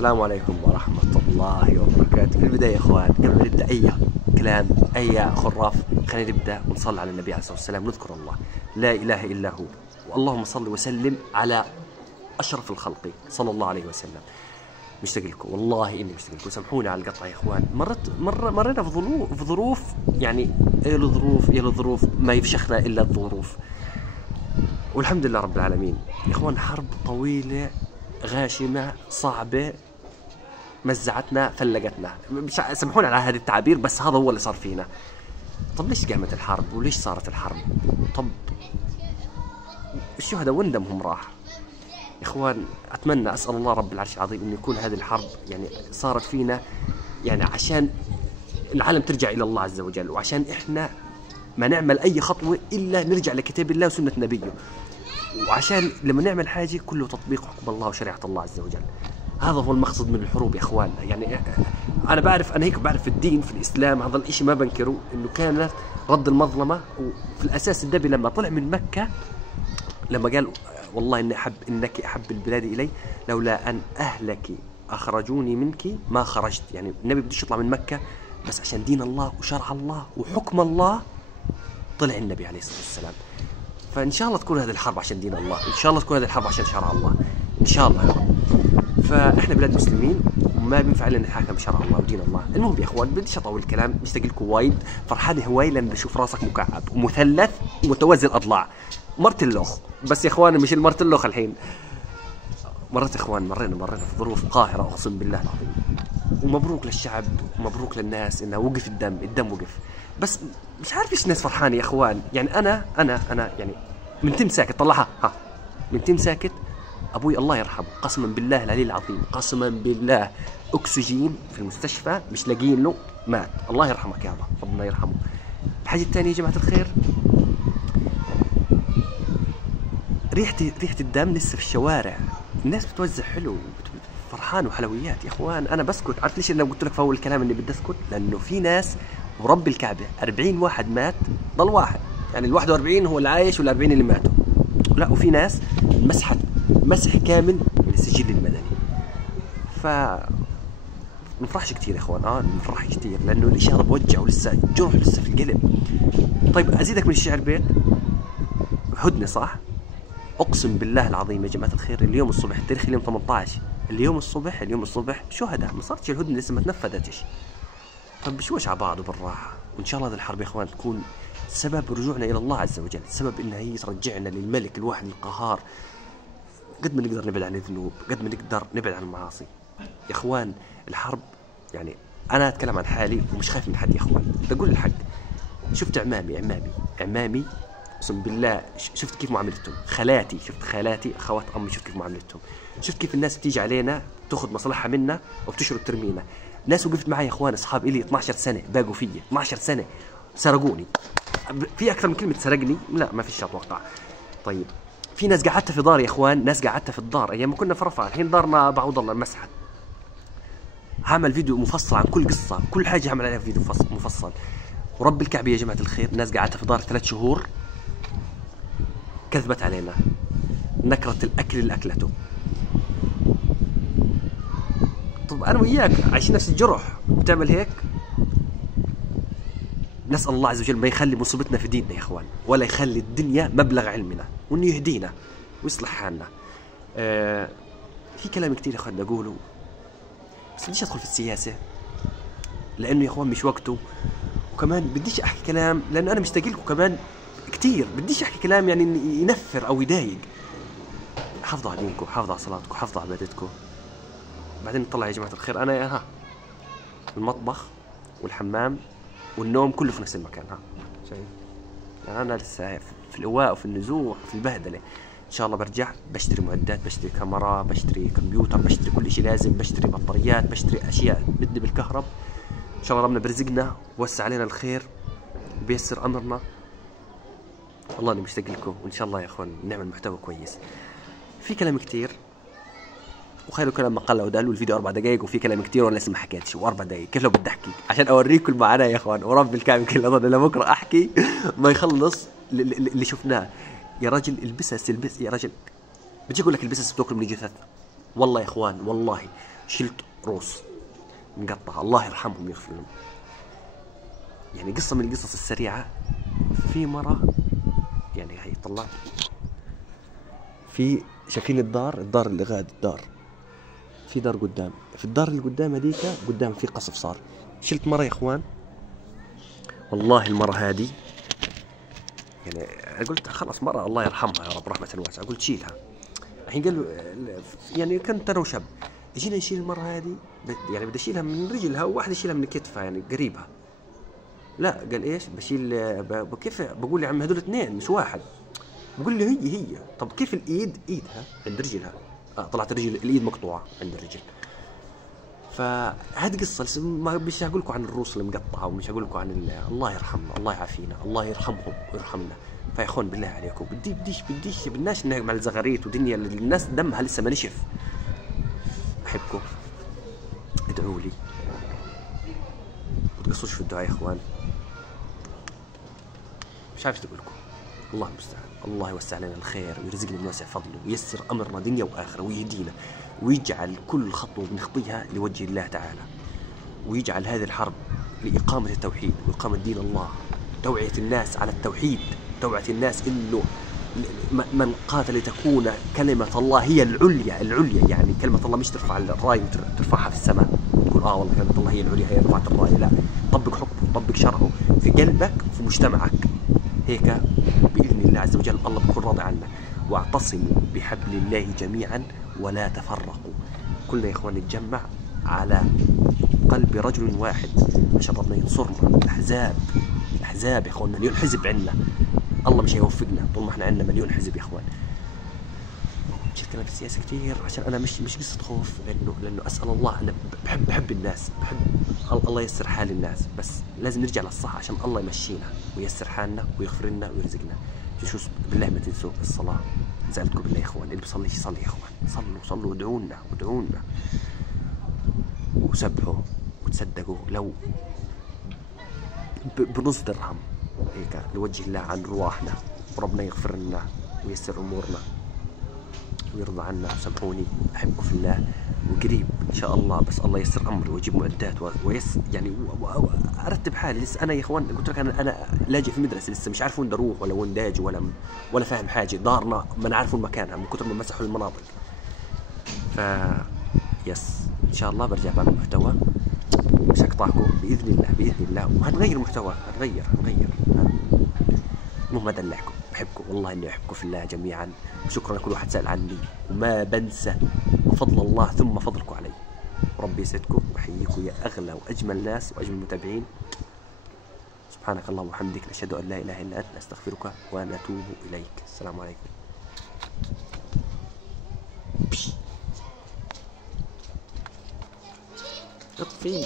السلام عليكم ورحمة الله وبركاته. في البداية يا اخوان، قبل ما نبدأ أي كلام أي خراف، خلينا نبدأ ونصلي على النبي عليه الصلاة والسلام، نذكر الله لا إله إلا هو، واللهم صل وسلم على أشرف الخلق صلى الله عليه وسلم. مشتاق لكم والله، إني مشتاق لكم، سامحوني على القطع يا اخوان. مرينا في ظروف يعني يا ظروف ما يفشخنا إلا الظروف، والحمد لله رب العالمين يا اخوان. حرب طويلة غاشمة صعبة، مزعتنا فلقتنا، سامحوني على هذه التعابير، بس هذا هو اللي صار فينا. طب ليش قامت الحرب وليش صارت الحرب؟ طب الشهداء وين دمهم راح؟ يا اخوان اتمنى، اسال الله رب العرش العظيم انه يكون هذه الحرب يعني صارت فينا يعني عشان العالم ترجع الى الله عز وجل، وعشان احنا ما نعمل اي خطوه الا نرجع لكتاب الله وسنه نبيه، وعشان لما نعمل حاجه كله تطبيق حكم الله وشريعه الله عز وجل. هذا هو المقصد من الحروب يا اخوان. يعني انا بعرف، انا هيك بعرف الدين في الاسلام، هذا الاشي ما بنكره، انه كانت رد المظلمه. وفي الاساس النبي لما طلع من مكه، لما قال والله انك احب البلاد الي لولا ان اهلك اخرجوني منك ما خرجت. يعني النبي بدوش يطلع من مكه، بس عشان دين الله وشرع الله وحكم الله طلع النبي عليه الصلاه والسلام. فان شاء الله تكون هذه الحرب عشان دين الله، ان شاء الله تكون هذه الحرب عشان شرع الله، ان شاء الله يا رب. فاحنا بلاد مسلمين وما بينفع لنا نتحاكم بشرع الله ودين الله. المهم يا اخوان، بديش اطول الكلام، مشتاق لكم وايد، فرحان هواي لما بشوف راسك مكعب ومثلث ومتوازي الاضلاع، مرت اللوخ. بس يا اخوان مش المرت اللوخ الحين، مرت يا اخوان، مرينا في ظروف قاهره اقسم بالله العظيم. ومبروك للشعب ومبروك للناس انها وقف الدم وقف. بس مش عارف ايش الناس فرحانه يا اخوان. يعني انا يعني من تم ساكت، طلعها ها، من تم ساكت. ابوي الله يرحمه، قسما بالله العلي العظيم، قسما بالله اكسجين في المستشفى مش لاقيين له، مات. الله يرحمك يابا، ربنا يرحمه. الحاجه الثانيه يا جماعه الخير، ريحه الدم لسه في الشوارع، الناس بتوزع حلو فرحان وحلويات. يا اخوان انا بسكت، عارف ليش؟ انا قلت لك في اول الكلام اني بدي اسكت، لانه في ناس ورب الكعبه 40 واحد مات، ضل واحد، يعني ال 41 هو اللي عايش وال 40 اللي ماتوا. لا، وفي ناس مسح كامل من السجل المدني. ف نفرحش كثير يا اخوان، نفرح كثير، لانه الاشي هذا بوجع ولسه جرح لسه في القلب. طيب ازيدك من الشعر بيت هدنه، صح؟ اقسم بالله العظيم يا جماعه الخير، اليوم الصبح، التاريخ اليوم 18، اليوم الصبح شهداء، ما صارتش الهدنه لسه ما تنفذتش. طب بشوش على بعض وبالراحه، وان شاء الله هذه الحرب يا اخوان تكون سبب رجوعنا الى الله عز وجل، سبب انها هي ترجعنا للملك الواحد القهار. قد ما نقدر نبعد عن الذنوب، قد ما نقدر نبعد عن المعاصي يا اخوان. الحرب يعني انا اتكلم عن حالي ومش خايف من حد يا اخوان، بقول الحق. شفت عمامي اقسم بالله، شفت كيف معاملتهم. شفت خالاتي اخوات امي، شفت كيف معاملتهم. شفت كيف الناس بتيجي علينا تاخذ مصلحه منا وبتشرد ترمينا. ناس وقفت معي يا اخوان، اصحاب الي 12 سنه باقوا فيا 12 سنه، سرقوني. في اكثر من كلمه سرقني؟ لا ما فيش اتوقع. طيب في ناس قعدتها في دار يا اخوان، ناس قعدتها في الدار ايام ما كنا في رفح، الحين دارنا بعوض الله المسحت. هعمل فيديو مفصل عن كل قصه، كل حاجه هعمل عليها فيديو مفصل. ورب الكعبه يا جماعه الخير، ناس قعدتها في دار 3 شهور، كذبت علينا، نكرت الاكل اللي اكلته. طب انا وياك عايشين نفس الجرح، بتعمل هيك؟ نسال الله عز وجل ما يخلي مصيبتنا في ديننا يا اخوان، ولا يخلي الدنيا مبلغ علمنا، وانه يهدينا ويصلح حالنا. في كلام كثير يا اخوان بدي اقوله، بس بديش ادخل في السياسه لانه يا اخوان مش وقته. وكمان بديش احكي كلام لانه انا مشتاق لكم كمان كثير، بديش احكي كلام يعني ينفر او يضايق. حافظوا على دينكم، حافظوا على صلاتكم، حافظوا على عبادتكم. بعدين نطلع يا جماعه الخير، انا المطبخ والحمام والنوم كله في نفس المكان، شايف؟ يعني انا لسه في الإواء وفي النزوح وفي البهدله. ان شاء الله برجع بشتري معدات، بشتري كاميرا، بشتري كمبيوتر، بشتري كل شيء لازم، بشتري بطاريات، بشتري اشياء بدي بالكهرب. ان شاء الله ربنا برزقنا ووسع علينا الخير وبيسر امرنا. والله اني مشتاق لكم، وان شاء الله يا اخوان نعمل محتوى كويس. في كلام كثير، وخير كلام ما قل ودل، والفيديو 4 دقائق وفي كلام كثير وانا لسه ما حكيتش، و4 دقائق كيف لو بدي احكي عشان اوريكم المعاناه يا اخوان. ورب الكعبه كل اظن لبكره احكي ما يخلص اللي شفناه. يا رجل البس يا رجل، بجي اقول لك البس بتاكل من جثث. والله يا اخوان والله شلت روس مقطعة، الله يرحمهم ويغفر لهم. يعني قصة من القصص السريعة، في مرة يعني هي طلعت في، شايفين الدار اللي غاد، الدار في دار قدام، في الدار اللي قدام هذيك قدام في قصف صار. شلت مرة يا اخوان، والله المرة هذه يعني قلت خلاص مرة الله يرحمها يا رب رحمة واسعة، قلت شيلها. الحين قالوا يعني كنت انا وشاب جينا نشيل المرة هذه، يعني بدي اشيلها من رجلها وواحد يشيلها من كتفها يعني قريبها. لا قال ايش بشيل كيف؟ بقول يا عم هذول اثنين مش واحد. بقول لي هي طب كيف الايد؟ ايدها عند رجلها. طلعت رجل الايد مقطوعة عند الرجل. فهذه قصة، ما مش هقول لكم عن الروس المقطعة ومش هقول لكم عن الله يرحمنا، الله يعافينا، الله يرحمهم ويرحمنا. فيا اخوان بالله عليكم بدناش مع الزغاريت ودنيا الناس دمها لسه ما نشف. احبكم، ادعوا لي، ما تقصروش في الدعاء يا اخوان. مش عارف اقول لكم، الله المستعان. الله يوسع لنا الخير ويرزقنا من واسع فضله وييسر امرنا دنيا واخره ويهدينا ويجعل كل خطوه بنخطيها لوجه الله تعالى، ويجعل هذه الحرب لاقامه التوحيد واقامه دين الله، توعيه الناس على التوحيد، توعيه الناس انه من قاتل لتكون كلمه الله هي العليا، يعني كلمه الله مش ترفع الرايه وترفعها في السماء تقول والله كلمه الله هي العليا، هي رفعت الرايه، لا، طبق حكمه، طبق شرعه في قلبك وفي مجتمعك، هيك بإذن الله عز وجل الله بيكون راضي عنا. واعتصموا بحبل الله جميعا ولا تفرقوا. كلنا يا اخوان نتجمع على قلب رجل واحد عشان ربنا ينصرنا. الأحزاب يا اخوان، مليون حزب عندنا، الله مش هيوفقنا طول ما احنا عندنا مليون حزب يا اخوان. مش الكلام في السياسة كثير عشان انا مش قصة خوف، لانه اسأل الله، انا بحب الناس، بحب الله ييسر حال الناس، بس لازم نرجع للصح عشان الله يمشينا وييسر حالنا ويغفر لنا ويرزقنا. شو بالله ما تنسوا الصلاة، زعلتكم بالله يا اخوان، اللي بيصليش يصلي يا اخوان، صلوا وادعوا لنا وسبحوا وتصدقوا لو بنص درهم هيك لوجه الله عن رواحنا، وربنا يغفر لنا وييسر امورنا ويرضى عنا. سامحوني، احبكم في الله، وقريب ان شاء الله بس الله ييسر امري واجيب معدات يعني ارتب حالي. لسه انا يا اخوان قلت لك انا لاجئ في المدرسه، لسه مش عارف وين بدي اروح ولا وين داجي ولا فاهم حاجه، دارنا ما نعرف وين مكانها من كثر ما مسحوا المناطق. يس ان شاء الله برجع بعمل محتوى، مش هقطعكم باذن الله وهنغير المحتوى، هنغير. المهم ادلعكم، بحبكم والله اني احبكم في الله جميعا. شكرا لكل واحد سأل عني، وما بنسى فضل الله ثم فضلكم علي. ربي يسعدكم ويحييكم يا اغلى واجمل ناس واجمل متابعين. سبحانك اللهم وبحمدك، نشهد ان لا اله الا انت، نستغفرك ونتوب اليك. السلام عليكم. اطفي